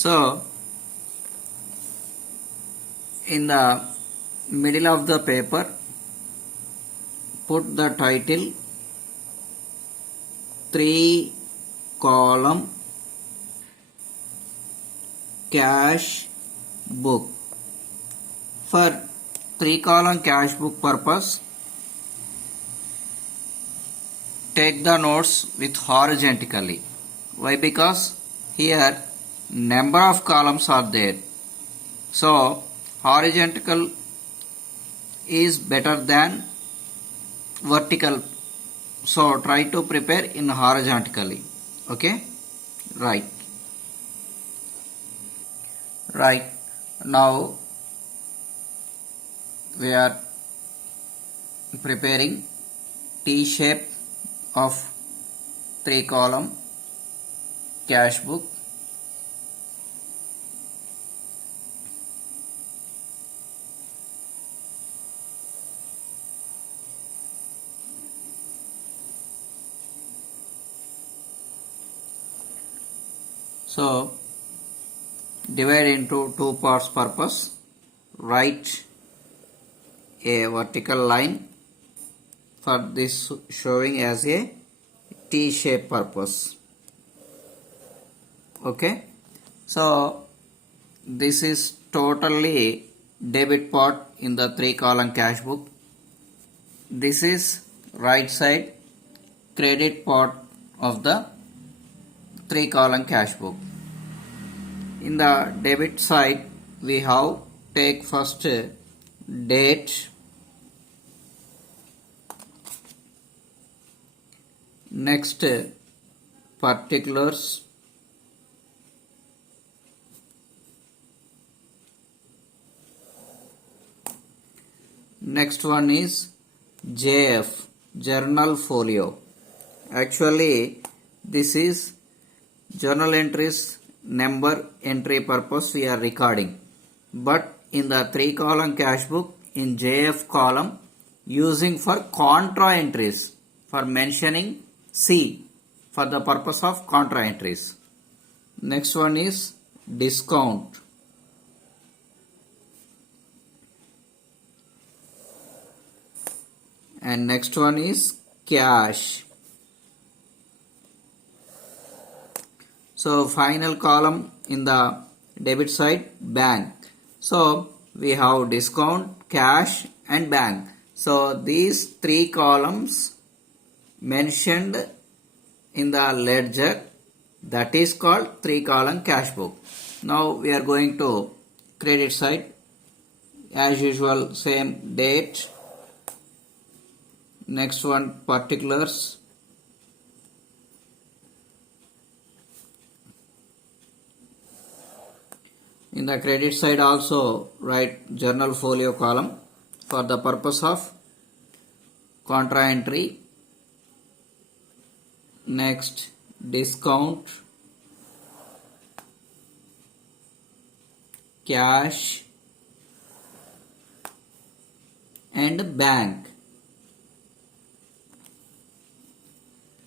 So in the middle of the paper put the title 3 column cash book. For 3 column cash book purpose, take the notes with horizontally. Why? Because here number of columns are there. So horizontal is better than vertical. So try to prepare in horizontally. Okay? Right. Now we are preparing T shape of 3 column cash book. So divide into 2 parts purpose. Write a vertical line for this showing as a T shape purpose. Okay. So this is totally debit part in the 3 column cash book. This is right side credit part of the 3 column cash book. In the debit side we have take first date, next particulars, next one is JF, journal folio. Actually this is journal entries number entry purpose we are recording, but in the 3 column cash book in JF column using for contra entries for mentioning C for the purpose of contra entries. Next one is discount, and next one is cash. So final column in the debit side bank. So we have discount, cash and bank. So these 3 columns mentioned in the ledger, that is called 3 column cash book. Now we are going to credit side. As usual, same date. Next one particulars. In the credit side also write journal folio column for the purpose of contra entry. Next discount, cash and bank.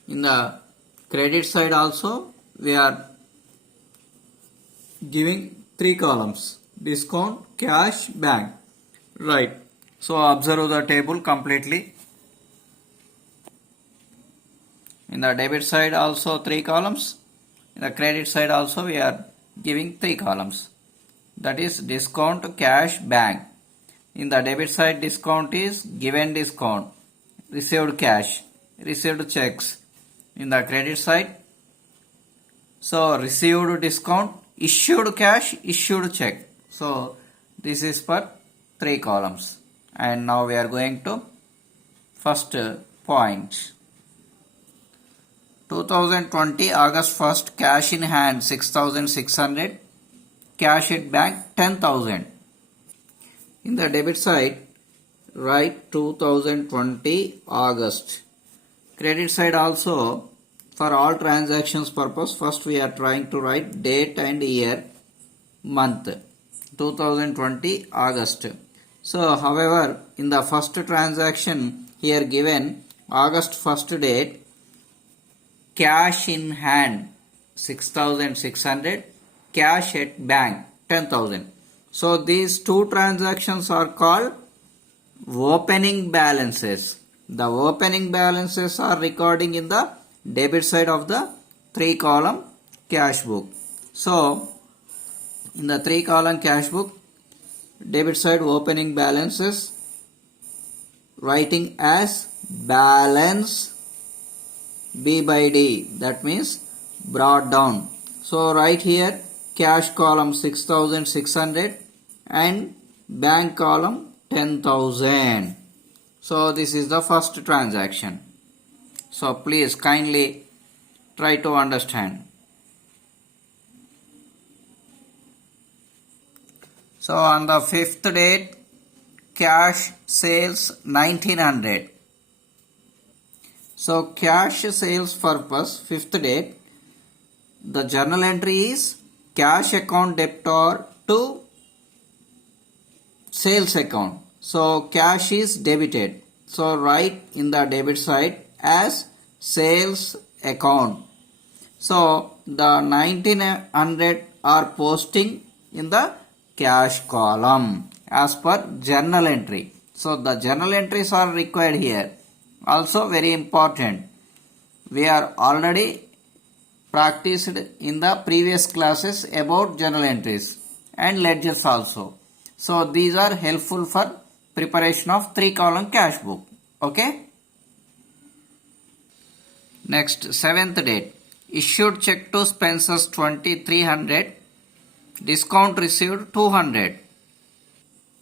In the credit side also we are giving 3 columns, discount, cash, bank. Right. So observe the table completely. In the debit side also 3 columns. In the credit side also we are giving 3 columns. That is discount, cash, bank. In the debit side discount is given discount, received cash, received checks. In the credit side, so received discount, issued cash, issued check. So this is for 3 columns. And now we are going to first point. 2020 August 1st, cash in hand 6,600, cash at bank 10,000. In the debit side write 2020 August. Credit side also for all transactions purpose, first we are trying to write date and year, month, 2020 August. So however in the first transaction here given August 1st date, cash in hand 6,600, cash at bank 10,000. So these two transactions are called opening balances. The opening balances are recording in the debit side of the 3-column cash book. So in the 3-column cash book, debit side opening balances writing as balance B by D, that means brought down. So right here cash column 6,600 and bank column 10,000. So this is the first transaction. So please kindly try to understand. So on the 5th date, cash sales 1900. So cash sales purpose 5th date, the journal entry is cash account debtor to sales account. So cash is debited. So write in the debit side as sales account. So the 1900 are posting in the cash column as per journal entry. So the journal entries are required here. Also very important. We are already practiced in the previous classes about journal entries and ledgers also. So these are helpful for preparation of 3-column cash book. Okay. Next, 7th date. Issued check to Spencer's 2300. Discount received 200.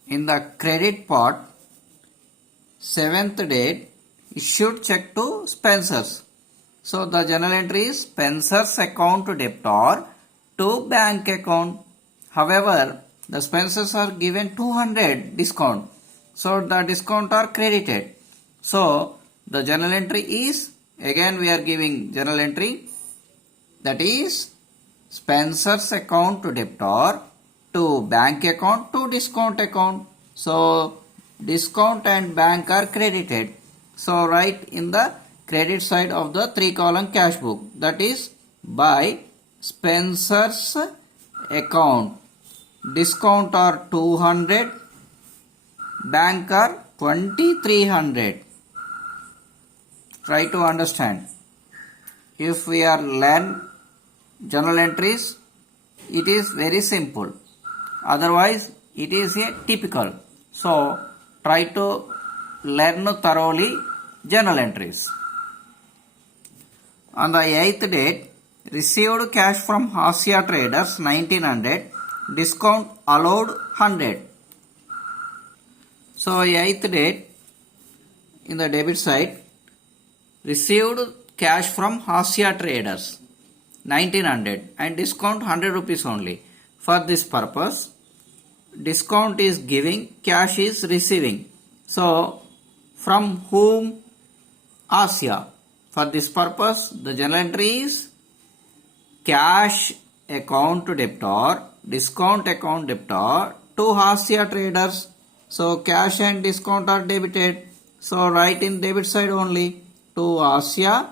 In the credit part, 7th date, issued check to Spencer's. So the journal entry is Spencer's account debtor to bank account. However, the Spencer's are given 200 discount. So the discount are credited. So the journal entry is, again we are giving journal entry, that is Spencer's account to debtor to bank account to discount account. So discount and bank are credited. So write in the credit side of the 3-column cash book, that is by Spencer's account. Discount are 200, bank are 2300. Try to understand. If we are learn journal entries, it is very simple. Otherwise, it is a typical. So, try to learn thoroughly journal entries. On the 8th date, received cash from Hasia Traders 1900, discount allowed 100. So, 8th date, in the debit side, received cash from Hasia Traders 1900 and discount 100 rupees only. For this purpose, discount is giving, cash is receiving. So, from whom? Hasia. For this purpose, the journal entry is cash account debtor, discount account debtor to Hasia Traders. So, cash and discount are debited. So, write in debit side only to Hasia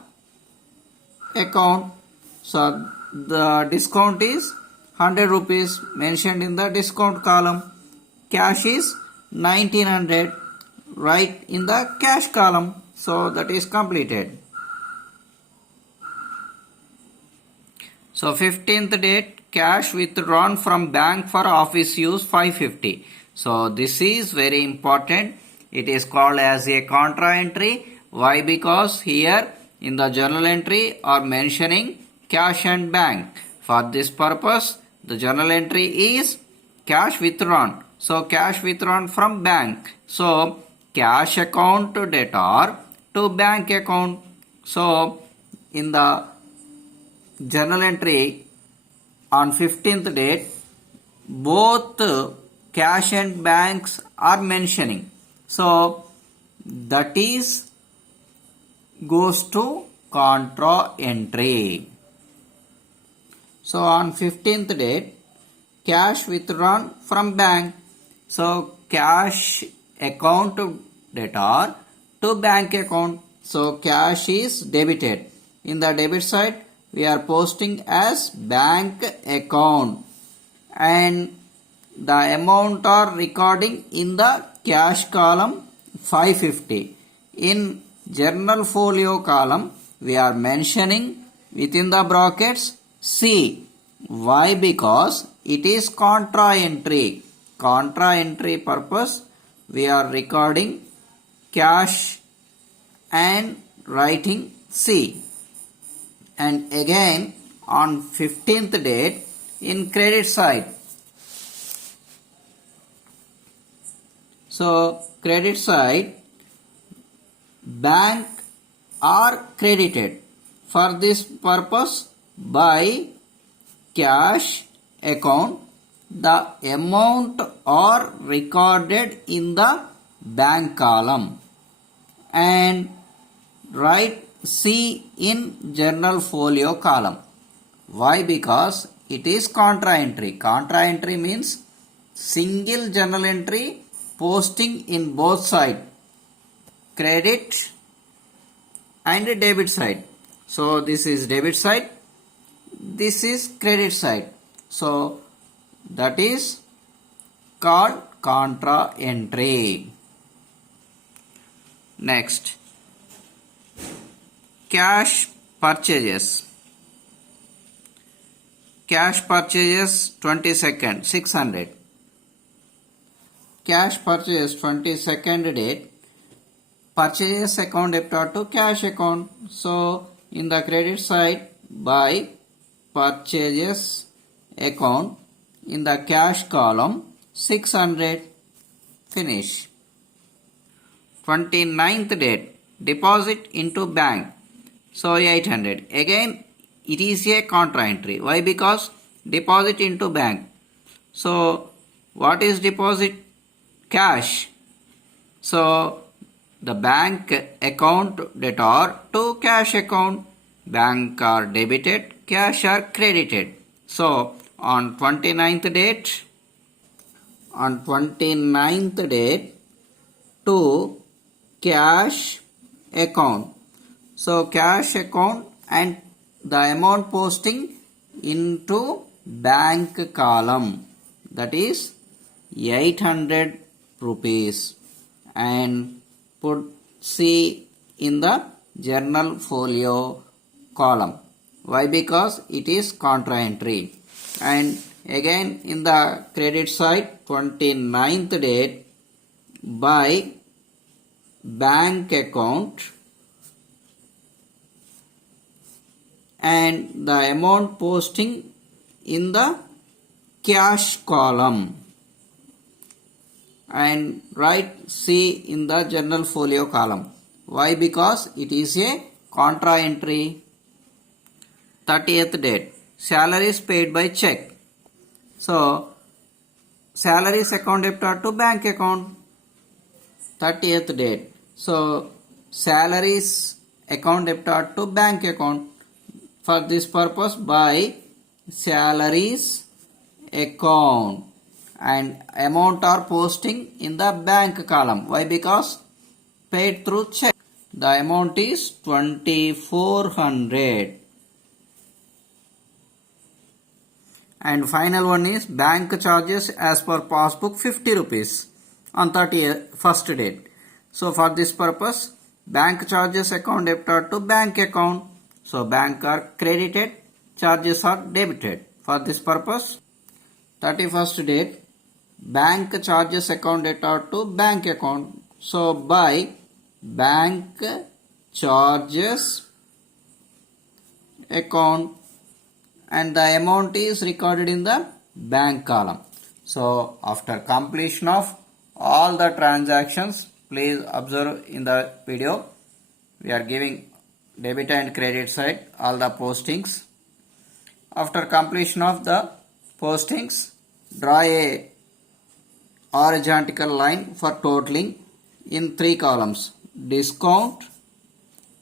account. So, the discount is 100 rupees mentioned in the discount column. Cash is 1900. Write in the cash column. So, that is completed. So 15th date, cash withdrawn from bank for office use 550. So this is very important. It is called as a contra entry. Why? Because here in the journal entry are mentioning cash and bank. For this purpose, the journal entry is cash withdrawn. So cash withdrawn from bank. So cash account to debtor to bank account. So in the journal entry on 15th date, both cash and banks are mentioning. So that is goes to contra entry. So on 15th date, cash withdrawn from bank. So cash account to debtor to bank account. So cash is debited. In the debit side, we are posting as bank account. and the amount are recording in the cash column 550. In journal folio column we are mentioning within the brackets C. Why? Because it is contra entry. Contra entry purpose we are recording cash and writing C. And again on 15th date in credit side. So credit side, bank are credited for this purpose by cash account. The amount are recorded in the bank column and write C in journal folio column. Why? Because it is contra entry. Contra entry means single journal entry posting in both side, credit and debit side. So this is debit side, this is credit side. So that is called contra entry. Next, cash purchases. Cash purchases 22nd 600. Cash purchase 22nd date. Purchases account debtor to cash account. So in the credit side by purchases account in the cash column 600. Finish. 29th date. Deposit into bank. So 800. Again it is a contra entry. Why? Because deposit into bank. So what is deposit? Cash. So the bank account debtor to cash account. Bank are debited, cash are credited. So on 29th date, to cash account. So cash account and the amount posting into bank column, that is 800 rupees, and put C in the journal folio column. Why? Because it is contra entry. And again in the credit side 29th date by bank account and the amount posting in the cash column, and write C in the journal folio column. Why? Because it is a contra entry. 30th date. Salaries paid by check. So salaries account debtor to bank account. 30th date. So salaries account debtor to bank account. For this purpose by salaries account and amount are posting in the bank column. Why? Because paid through check. The amount is 2400. And final one is bank charges as per passbook 50 rupees on 31st date. So for this purpose bank charges account debtor to bank account. So bank are credited, charges are debited. For this purpose 31st date bank charges account debtor to bank account. So by bank charges account and the amount is recorded in the bank column. So after completion of all the transactions, please observe in the video, we are giving debit and credit side all the postings. After completion of the postings, draw a horizontal line for totaling in 3 columns: discount,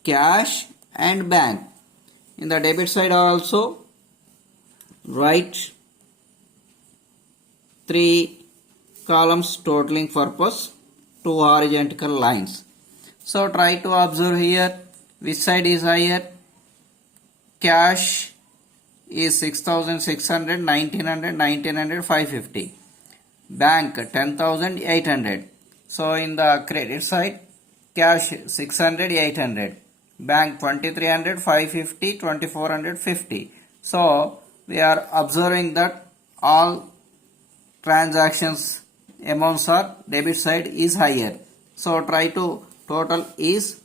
cash and bank. In the debit side also write 3 columns totaling purpose, 2 horizontal lines. So try to observe here which side is higher, cash is 6,600, 1,900, 1,900, 550. Bank 10,800. So in the credit side, cash 600, 800. Bank 2,300, 550, 2,400, 50. So we are observing that all transactions amounts are debit side is higher. So try to total is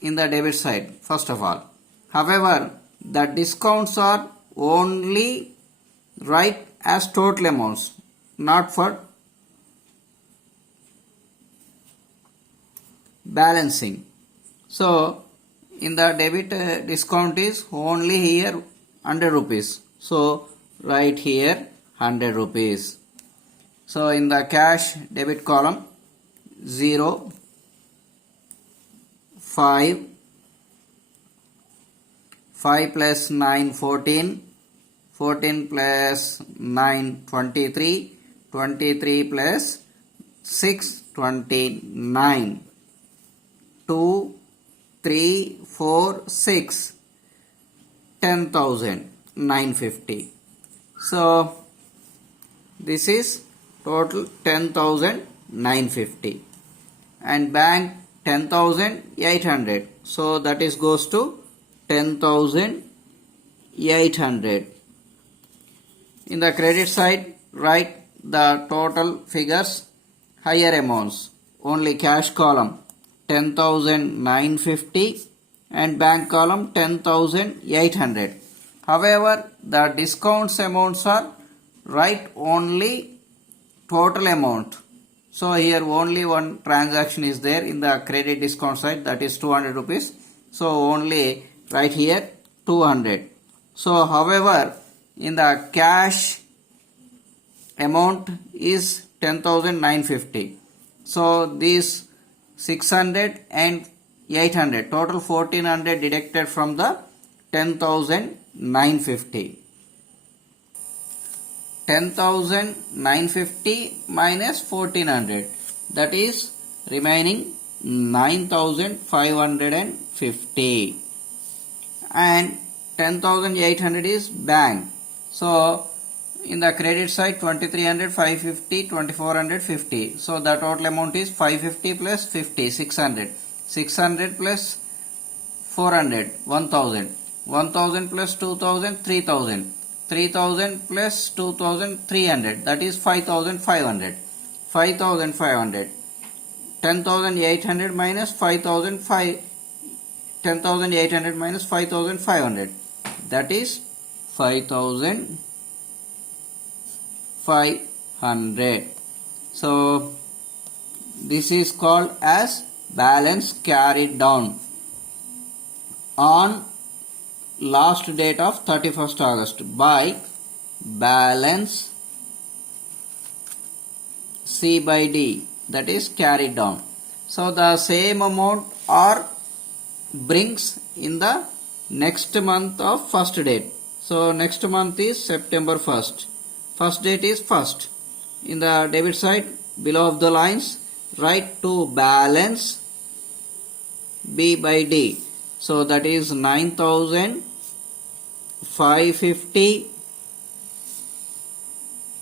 in the debit side first of all. However, the discounts are only write as total amounts, not for balancing. So in the debit discount is only here 100 rupees. So write here 100 rupees. So in the cash debit column 0, 5, 5 plus 9 14, 14 plus 9 23, 23 plus 6 29, 2, 3, 4, 6, 10,000, 950. So this is total 10,950 and bank 10,800. So that is goes to 10,800. In the credit side, write the total figures, higher amounts. Only cash column 10,950 and bank column 10,800. However, the discounts amounts are write only total amount. So here only one transaction is there in the credit discount side, that is 200 rupees. So only write here 200. So however, in the cash amount is 10,950. So these 600 and 800, total 1,400 deducted from the 10,950. 10,950 minus 1,400, that is remaining 9,550 and 10,800 is bank. So in the credit side 2,300, 550, 2,400, 50. So the total amount is 550 plus 50, 600. 600 plus 400, 1,000. 1,000 plus 2,000, 3,000. 3,000 plus 2,300, that is 5,500. 5,500. 10,800 minus 10,800 minus 5,500, that is 5,500. So this is called as balance carried down on last date of 31st August by balance C by D, that is carried down. So the same amount are brings in the next month of first date. So next month is September 1st. First date is 1st. In the debit side below of the lines write to balance B by D. So that is 9,550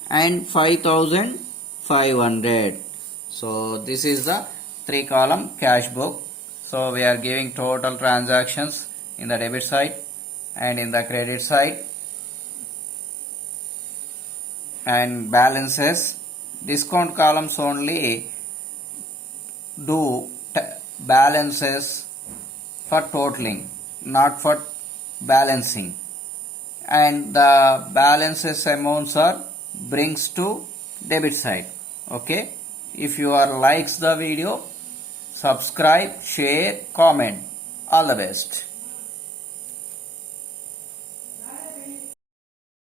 and 5,500. So this is the 3-column cash book. So we are giving total transactions in the debit side and in the credit side and balances. Discount columns only do balances for totaling, not for balancing, and the balances amounts are brings to debit side. Okay, if you are likes the video, subscribe, share, comment. All the best.